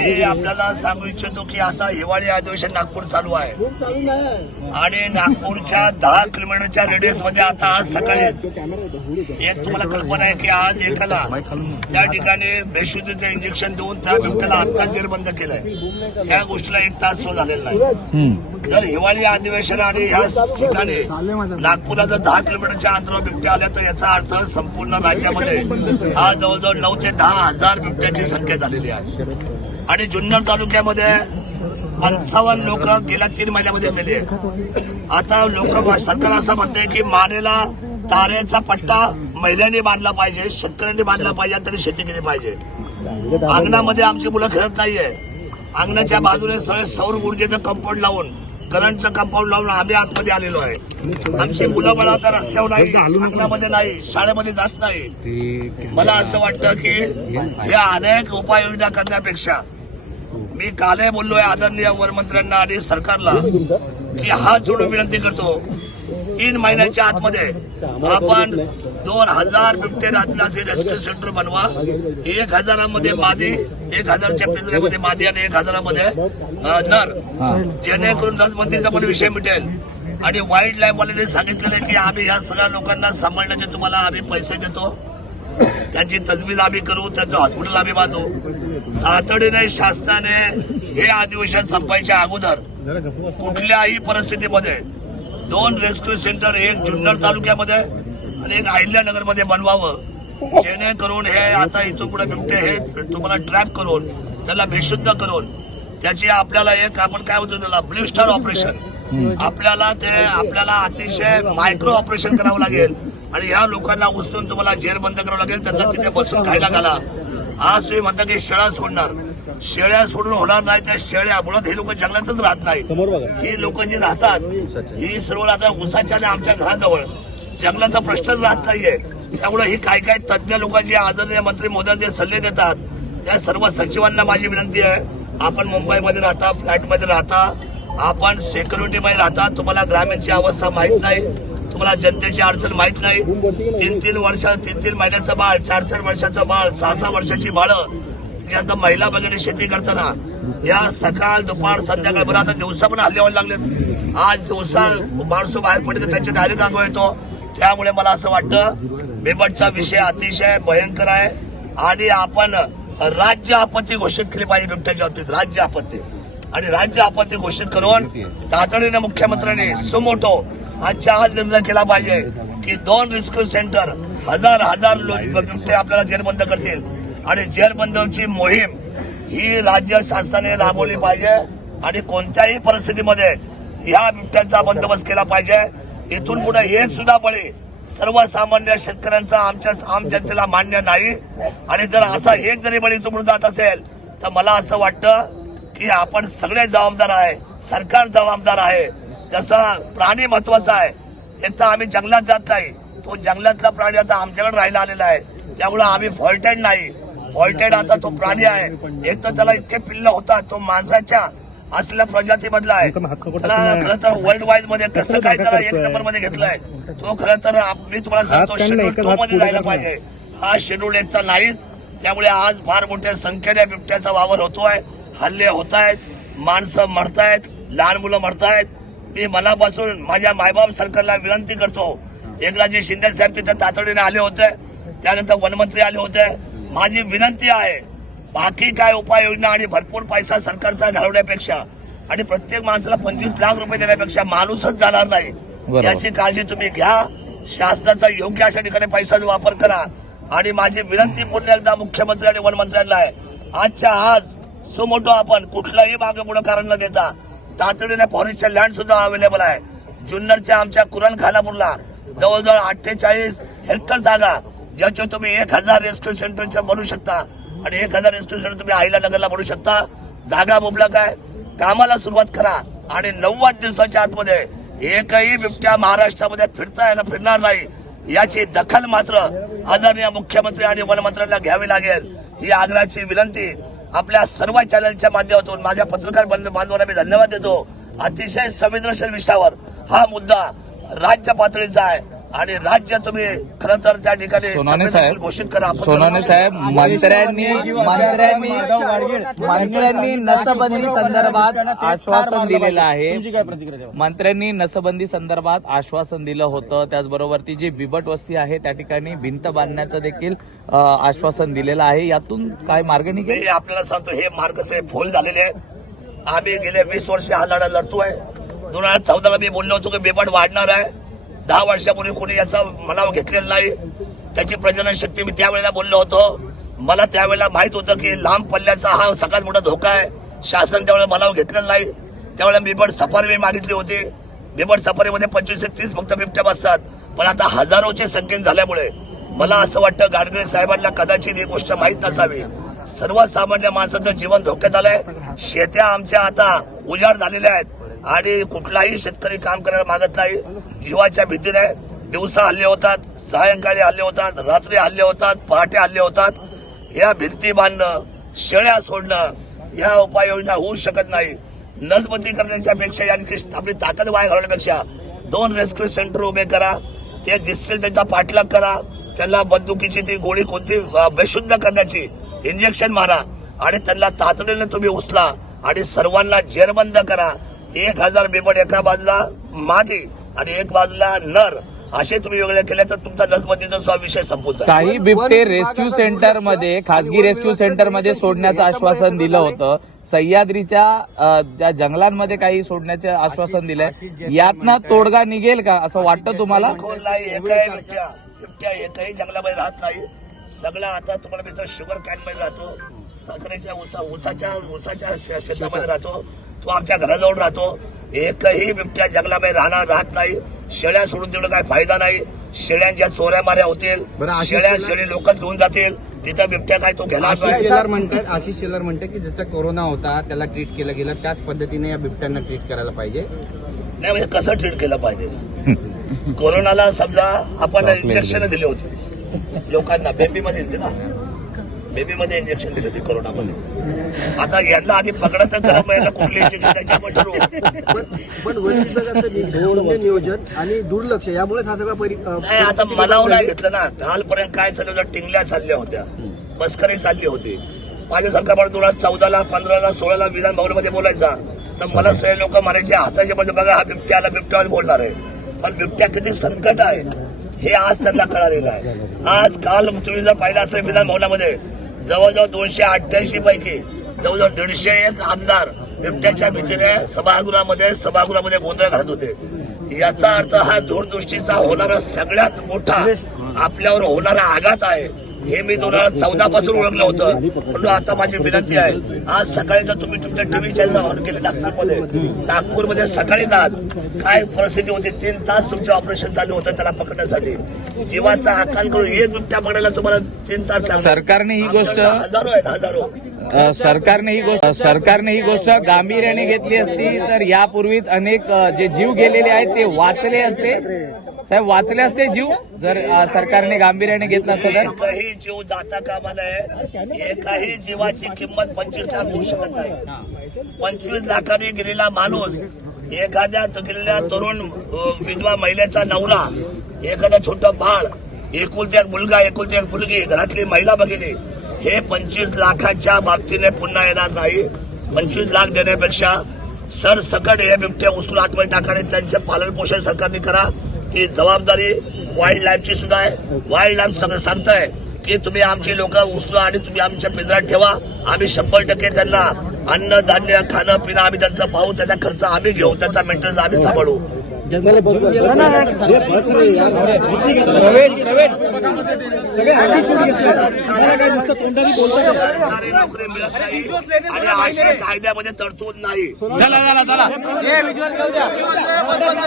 मी आपल्याला सांगू इच्छितो की आता हिवाळी अधिवेशन नागपूर चालू आहे आणि नागपूरच्या 10 किलोमीटरच्या रेडियस मध्ये आता आज सकाळी एक तुम्हाला कल्पना आहे की आज एकाला त्या ठिकाणी बेशुद्धीचं इंजेक्शन देऊन त्या बिबट्याला आत्ताच जेरबंद केलंय. या गोष्टीला 1 तास तो झालेला नाही. जर हिवाळी अधिवेशन आणि ह्या ठिकाणी नागपूरला जर 10 किलोमीटरच्या अंतरावर बिबट्या आल्या तर याचा अर्थ संपूर्ण राज्यामध्ये आज जवळजवळ 9 ते 10 हजार बिबट्याची संख्या झालेली आहे. आणि जुन्नर तालुक्यामध्ये 55 लोक गेल्या 3 महिन्यामध्ये मेले. आता लोक सरकार असं म्हणते की मानेला तारेचा पट्टा महिलांनी बांधला पाहिजे, शेतकऱ्यांनी बांधला पाहिजे, तरी शेती केली पाहिजे. अंगणामध्ये आमची मुलं खेळत नाहीये. अंगणाच्या बाजूने सगळे सौर ऊर्जेचं कंपाऊंड लावून, करंटचं कंपाऊंड लावून आम्ही आतमध्ये आलेलो आहे. आमची मुलं मला आता रस्त्यावर नाही, अंगणामध्ये नाही, शाळेमध्ये जात नाही. मला असं वाटतं की या अनेक उपाययोजना करण्यापेक्षा मी कालही बोललोय आदरणीय वनमंत्र्यांना आणि सरकारला की हात जोडून विनंती करतो, 3 महिन्याच्या आतमध्ये आपण 2000 बिबटे रातलाचे रेस्क्यू सेंटर बनवा. 1000 मध्ये मादी, 1000च्या पिंजऱ्यामध्ये मादी आणि 1000 मध्ये नर, जेणेकरून नसबंदीचा पण विषय मिटेल. आणि वाईल्ड लाईफ वाल्यांनी सांगितलेलं की आम्ही या सगळ्या लोकांना सांभाळण्याचे तुम्हाला आम्ही पैसे देतो, त्यांची तजवीज आम्ही करू, त्यांचं हॉस्पिटल आम्ही बांधू. तातडीने शासनाने हे अधिवेशन संपायच्या अगोदर कुठल्याही परिस्थितीमध्ये 2 रेस्क्यू सेंटर, एक जुन्नर तालुक्यामध्ये आणि एक अहिल्यानगरमध्ये बनवावं, जेणेकरून हे आता इथून पुढे बिबटे हे तुम्हाला ट्रॅप करून त्याला बेशुद्ध करून त्याची आपल्याला एक आपण काय होतं त्याला ब्लू स्टार ऑपरेशन, आपल्याला अतिशय मायक्रो ऑपरेशन करावं लागेल आणि ह्या लोकांना उचलून तुम्हाला जेरबंद करावं लागेल, त्यांना तिथे बसून खायला घाला. आज तुम्ही म्हणता की शेळ्या सोडणार, शेळ्या सोडून होणार नाही. त्या शेळ्या मुळात हे लोक जंगलातच राहत नाही. ही लोक जी राहतात ही सर्व राहतात उसाच्या आणि आमच्या घराजवळ, जंगलाचा प्रश्नच राहत नाहीये. त्यामुळे ही काय तज्ञ लोकांची आदरणीय मंत्री महोदय जे सल्ले देतात त्या सर्व सचिवांना माझी विनंती आहे, आपण मुंबईमध्ये राहता, फ्लॅटमध्ये राहता, आपण सिक्युरिटीमध्ये राहता, तुम्हाला ग्रामीणची अवस्था माहीत नाही, तुम्हाला जनतेची अडचण माहीत नाही. 3-3 महिन्याचं बाळ, 4 वर्षाचं बाळ, 6 वर्षाची बाळं, आता महिला भगिनी शेती करताना या सकाळ दुपार संध्याकाळ बरं आता दिवसा पण हल्ले व्हायला लागलेत. आज दिवसा माणसं बाहेर पडते त्यांच्या डायरेक्ट अंगावर येतो. त्यामुळे मला असं वाटतं बिबटचा विषय अतिशय भयंकर आहे आणि आपण राज्य आपत्ती घोषित केली पाहिजे बिबट्याच्या बाबतीत, राज्य आपत्ती. आणि राज्य आपत्ती घोषित करून तातडीने मुख्यमंत्र्यांनी सुमोटो आजच्या आज निर्णय केला पाहिजे की 2 रेस्क्यू सेंटर, हजार बिबटे आपल्याला जेरबंद करतील आणि जेरबंदची मोहीम ही राज्य शासनाने राबवली पाहिजे आणि कोणत्याही परिस्थितीमध्ये या बिबट्यांचा बंदोबस्त केला पाहिजे. इथून पुढे एक सुद्धा बळी सर्वसामान्य शेतकऱ्यांचा आम जनतेला मान्य नाही. आणि जर असा एक जरी बळी इथून जात असेल तर मला असं वाटतं की आपण सगळे जबाबदार आहे, सरकार जबाबदार आहे. जसं प्राणी महत्वाचा आहे, एक तर आम्ही जंगलात जात नाही, तो जंगलातला प्राणी आता आमच्याकडे राहायला आलेला आहे. त्यामुळे आम्ही फॉल्टेड नाही, फॉल्टेड आता तो प्राणी आहे. एक तर त्याला इतके पिल्ल होतात, तो माणसाच्या असलेल्या प्रजातीमधला आहे. त्याला खरं तर वर्ल्ड वाईड मध्ये कसं काय त्याला 1 नंबर मध्ये घेतलाय, तो खरं तर मी तुम्हाला सांगतो शेड्यूल 2 मध्ये जायला पाहिजे. हा शेड्यूल 1चा नाहीच. त्यामुळे आज फार मोठ्या संख्येने बिबट्याचा वावर होतोय, हल्ले होत आहेत, माणसं मरतायत, लहान मुलं मरतायत. मी मनापासून माझ्या मायबाप सरकारला विनंती करतो, एकनाथजी शिंदे साहेब तिथे तातडीने आले होते, त्यानंतर वनमंत्री आले होते. माझी विनंती आहे, बाकी काय उपाययोजना आणि भरपूर पैसा सरकारचा घालवण्यापेक्षा आणि प्रत्येक माणसाला 25 लाख रुपये देण्यापेक्षा माणूसच जाणार नाही याची काळजी तुम्ही घ्या. शासनाचा योग्य अशा ठिकाणी पैशाचा वापर करा. आणि माझी विनंती पुन्हा एकदा मुख्यमंत्री आणि वनमंत्र्यांना आहे, आजच्या आज सुमोटो आपण कुठलाही मागे पुढे कारण न देता तातडीने फॉरेस्टच्या लँड सुद्धा अवेलेबल आहे. जुन्नरच्या आमच्या कुरण खानापूरला जवळजवळ 48 हेक्टर जागा, ज्याच्या तुम्ही 1000 रेस्क्यू सेंटरच्या बनवू शकता आणि 1000 रेस्क्यू सेंटर तुम्ही अहिल्यानगरला बनवू शकता. जागा मुबलक आहे, कामाला सुरुवात करा. आणि 90 दिवसाच्या आतमध्ये एकही बिबट्या महाराष्ट्रामध्ये फिरणार नाही याची दखल मात्र आदरणीय मुख्यमंत्री आणि वनमंत्र्यांना घ्यावी लागेल. ही आग्रहाची विनंती आपल्या सर्व चॅनलच्या माध्यमातून माझ्या पत्रकार बांधवांना मी धन्यवाद देतो. अतिशय संवेदनशील विषयावर हा मुद्दा राज्य पातळीचा आहे आणि राज्य तुम्ही खरं तर त्या ठिकाणी सोनवणे साहेब घोषित करा. सोनवणे साहेब मंत्र्यांनी नसबंदी संदर्भात आश्वासन दिलेलं आहे. मंत्र्यांनी नसबंदी संदर्भात आश्वासन दिलं होतं. त्याचबरोबर ती जी बिबट वस्ती आहे त्या ठिकाणी भिंत बांधण्याचं देखील आश्वासन दिलेलं आहे. यातून काय मार्ग निघेल? मी आपल्याला सांगतो, हे मार्ग फोल झालेले आहेत. आम्ही गेले 20 वर्ष हा लढा लढतोय. 2014ला मी बोललो होतो की बिबट वाढणार आहे. 10 वर्षापूर्वी कोणी याचा मनाव घेतलेला नाही. त्याची प्रजनन शक्ती मी त्यावेळेला बोललो होतो. मला त्यावेळेला माहित होतं की लांब पल्ल्याचा हा सगळ्यात मोठा धोका आहे. शासन त्यावेळेला मनाव घेतलेला नाही. त्यावेळेला बिबट सफारी मी मागितली होती. बिबट सफारीमध्ये 25 ते 30 फक्त बिबट्या बसतात. पण आता हजारोच्या संख्येने झाल्यामुळे मला असं वाटतं गाडगे साहेबांना कदाचित ही गोष्ट माहीत नसावी. सर्वसामान्य माणसाचं जीवन धोक्यात आलंय. शेत्या आमच्या आता उजाड झालेल्या आहेत आणि कुठलाही शेतकरी काम करायला मागत नाही. जीवाच्या भीतीने दिवसा हल्ले होतात, सायंकाळी हल्ले होतात, रात्री हल्ले होतात, पहाटे हल्ले होतात. या भिंती बांधणं, शेळ्या सोडणं या उपाययोजना होऊ शकत नाही. नसबंदी करण्याच्या पेक्षा यांनी आपली ताकद वाया घालवण्यापेक्षा 2 रेस्क्यू सेंटर उभे करा. ते दिसतील त्यांचा पाठलाग करा. त्यांना बंदुकीची ती गोळी कोणती बेशुद्ध करण्याची इंजेक्शन मारा आणि त्यांना तातडीने तुम्ही उचला आणि सर्वांना जेरबंद करा. 1000 बिबट एका बाजूला मादी आणि एक बाजूला नर असे तुम्ही वेगळे केले तर तुमचा नसबंदीचा विषय संपून जाईल. काही बिबटे रेस्क्यू सेंटरमध्ये, खासगी रेस्क्यू सेंटरमध्ये सोडण्याचं आश्वासन दिलं होतं. सह्याद्रीच्या ज्या जंगलांमध्ये काही शुभण्याचे आश्वासन दिलंय. यातनं तोडगा निघेल का असं वाटतं तुम्हाला? बिबट्या एकही जंगलामध्ये राहत नाही. सगळा आता तुम्हाला मिळतं शुगर कॅन मध्ये राहतो, साखरेच्या ऊसाच्या शेतामध्ये राहतो. तो आमच्या घराजवळ राहतो. एकही बिबट्या जंगलामध्ये राहत नाही. शेळ्या सोडून तेवढं काय फायदा नाही. शेळ्यांच्या चोऱ्या माऱ्या होतील. शेळी लोकच घेऊन जातील. तिथं बिबट्या काय तो घेणार नाही. आशिष शेलार म्हणतात की जसं कोरोना होता त्याला ट्रीट केलं गेलं त्याच पद्धतीने या बिबट्यांना ट्रीट करायला पाहिजे. नाही म्हणजे कसं ट्रीट केलं पाहिजे? कोरोनाला समजा आपण इंजेक्शन दिले होते लोकांना. बेबीमध्ये दिले ना, बेबीमध्ये इंजेक्शन दिले होते कोरोनामध्ये. आता यांना आधी पकडत तर कुठले इंजेक्शन त्याच्यावर ठरवू. पण वन विभागाचं नियोजन आणि दुर्लक्ष यामुळे हा सगळा नाही. आता मनावर नाही घेतलं ना. कालपर्यंत काय चाललं होतं? टिंगल्या चालल्या होत्या, मस्करी चालली होती. माझ्या सरकार 2014ला, 15ला, 16ला विधान भवनामध्ये बोलायचा तर मला सगळे लोक म्हणायचे, हसायचे, म्हणजे बघा हा बिबट्याला बिबट्यावर बोलणार आहे. पण बिबट्या किती संकट आहे हे आज त्यांना कळालेलं आहे. आज काल तुम्ही जर पाहिलं असेल विधान भवनामध्ये जवळजवळ 288 पैकी जवळजवळ 151 आमदार बिबट्याच्या भीतीने सभागृहामध्ये गोंधळ घालत होते. याचा अर्थ हा दूरदृष्टीचा होणारा सगळ्यात मोठा आपल्यावर होणारा आघात आहे. हे मी 2014 पासून ओळखलं होतं. म्हणून आता माझी विनंती आहे, आज सकाळी जर तुम्ही तुमच्या टीव्ही चॅनल ऑन केले नागपूरमध्ये सकाळीच आज काय परिस्थिती होती. 3 तास तुमचं ऑपरेशन चालू होतं त्याला पकडण्यासाठी. जीवाचा आकाल करून एक बिबट्या पकडायला तुम्हाला 3 तास लागले. सरकारने ही गोष्ट सरकारने ही गोष्ट गांभीर्याने घेतली असती तर यापूर्वीच अनेक जे जीव गेलेले आहेत ते वाचले असते. साहेब, वाचले असते जीव जर सरकारने गांभीर्याने घेतला असता तर. एकही जीव जाता कामा नये. एकाही जीवाची किंमत 25 लाख होऊ शकत नाही. 25 लाखांनी गेलेला माणूस, एखाद्या गेलेल्या तरुण विधवा महिलेचा नवरा, एखादा छोटं बाळ, एकुलते एक मुलगा, एकुलती एक मुलगी, घरातली महिला भगिनी, हे 25 लाखाच्या बाबतीने पुन्हा येणार नाही. 25 लाख देण्यापेक्षा सरसकट हे बिबट्या उचलून आतमध्ये टाकाने त्यांचे पालन पोषण सरकारने करा. ती जबाबदारी वाईल्ड लाईफची सुद्धा आहे. वाईल्ड लाईफ सांगताय की तुम्ही आमची लोक उचला आणि तुम्ही आमच्या पिंजऱ्यात ठेवा. आम्ही 100% त्यांना अन्न धान्य खाणं पिणं आम्ही त्यांचं पाहू. त्याचा खर्च आम्ही घेऊ. त्याचा मेंटेनन्स आम्ही सांभाळू. सरकारी नोकरी मिळत नाही आणि अशा कायद्यामध्ये तरतूद नाही. चला